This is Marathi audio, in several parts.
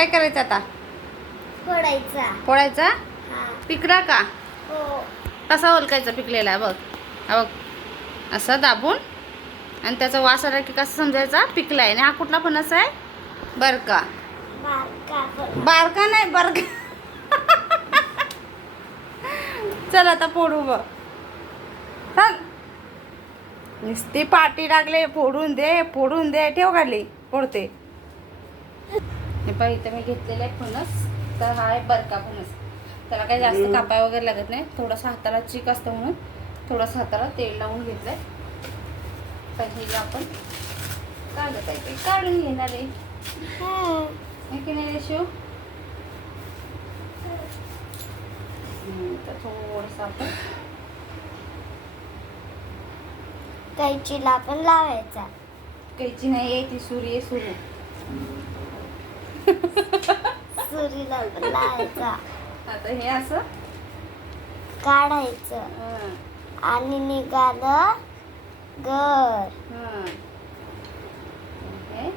काय करायचं आता? फोडायचा. फोडायचा? हा. पिकला का? हो. कसा ओलकायचा पिकलेला आहे बघ. हा बघ. असं दाबून. आणि त्याचा वास आला की कसं समजायचा? पिकला आहे. आणि हा कुठला फणस आहे? बरका. बारका नाही बरका. चल आता फोडू बघ. चल. नुसती पाठी लागले फोडून दे फोडून दे. ठेव काढली फोडते. हे पाहिजे इथं मी घेतलेला आहे फणस. तर हा आहे बरका फणस. त्याला काही जास्त कापाय वगैरे लागत नाही. थोडंसं हाताला चिक असतं म्हणून थोडंसं हाताला तेल लावून तर आपण काढत आहे ते काढून घेणार आहे. की नाही रेशो? तर थोडंसं आपण कैचीला पण लावायचा. कैची नाही आहे ती सुरी आहे सुरू सुरीला पण लावायचा आता हे असं? काढायचं. हं, आणि निघालं घर. हं. हे.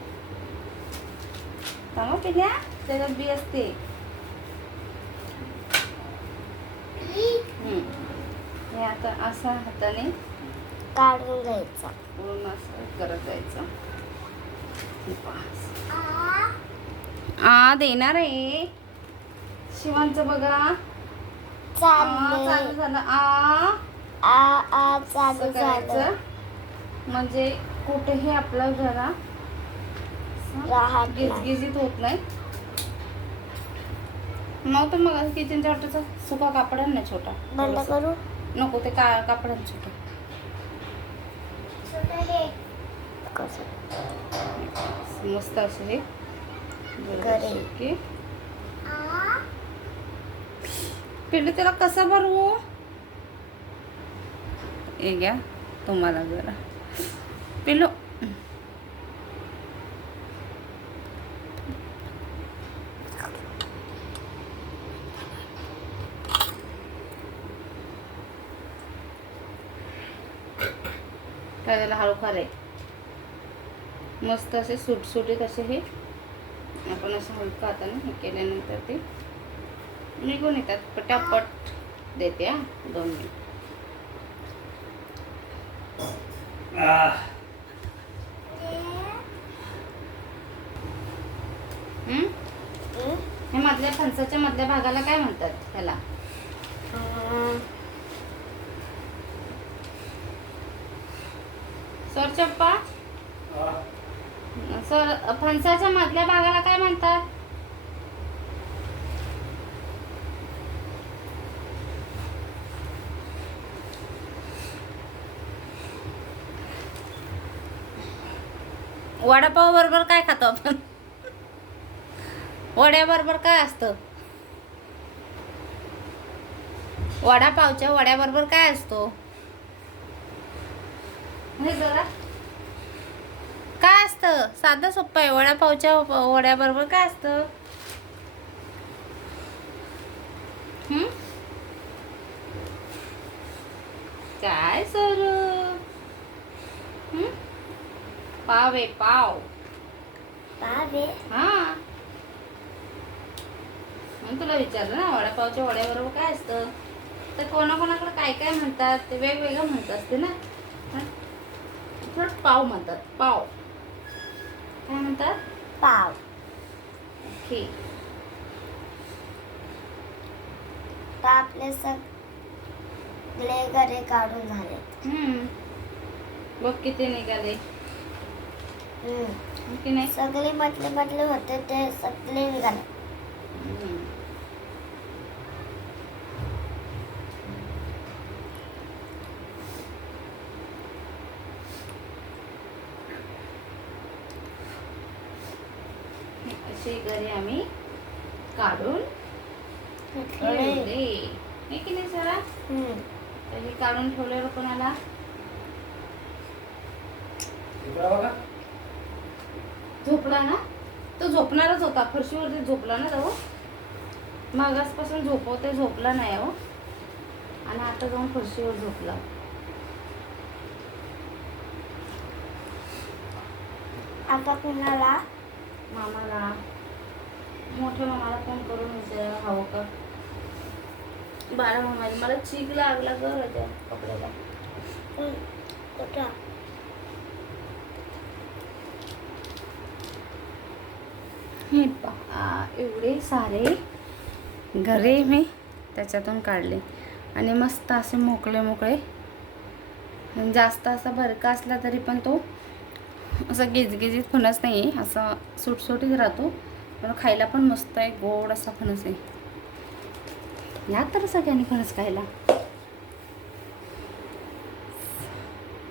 थांबा पिल्या त्याच्यात बी असते. हं. हे आता असं हाताने काढून घ्यायचा. पूर्ण असं करत जायचं. आ देणार आहे. शिवांचं बघा. आ, चालू झालं. आ आ आ चालू झालं. म्हणजे कुठेही आपलं जरा. गिजगिजीत होत नाही. मग तर मग किचनच्या वाटेचा सुका कापड ना छोटा. बंद थोडासा. करू? नको ते का कापड छोटा. कसं? मस्त असे. की पिल्लू त्याला कसा भरवू? हे घ्या तुम्हाला जरा. पिल्लू काय त्याला हळू आहे मस्त असे सुटसुटीत असे हे. आपण असं हलकं हाताने हे केल्यानंतर ते निघून येतात. पटापट देते हा दोन मिनिट? हं? मधल्या फणसाच्या मधल्या भागाला काय म्हणतात त्याला सर चप्पा सर फणसाच्या मधल्या भागाला काय म्हणतात? वडापाव बरोबर काय खातो आपण? वड्याबरोबर काय असतं? वडापावच्या वड्याबरोबर काय असतो? जरा. काय असतं? साधं सोपं आहे. वडापावच्या वड्याबरोबर काय असतं? काय सर हं? पाव आहे पाव? बाबे हा. मग तुला विचारलं ना वडापावच्या वड्याबरोबर काय असतं? तर कोणाकोणाकडे काय काय म्हणतात ते वेगवेगळं म्हणत असते ना? इकडं पाव म्हणतात पाव. काय म्हणतात? पाव. ओके. तर आपले सगळे घरे काढून झाले हम्म. बघ किती निघाले. की नाही? सगळे म्हटले म्हटले होते ते सगळे निघाले. असे घरी आम्ही काढून ठेवले. हे की नाही सरा. तर हे काढून ठेवल्यावर कोणाला? झोपला ना? तो झोपणारच होता. फरशीवरती झोपला ना तो. मागासपासून झोपवते झोपला नाही हो. आणि आता जाऊन फरशीवर झोपला. आता कुणाला? मामाला. मोठ्या मामाला फोन करून विचारा हवं का? बारा मामाला. मला चीक लागला ग त्या कपड्याला. हे पहा एवढे सारे घरे मी त्याच्यातून काढले. आणि मस्त असे मोकळे मोकळे. जास्त असा बरका असला तरी पण तो असा गिजगिजीत फणस नाही आहे असा सुटसुटीत राहतो. पण खायला पण मस्त आहे गोड असा फणस आहे. या तर सगळ्यांनी फणस खायला.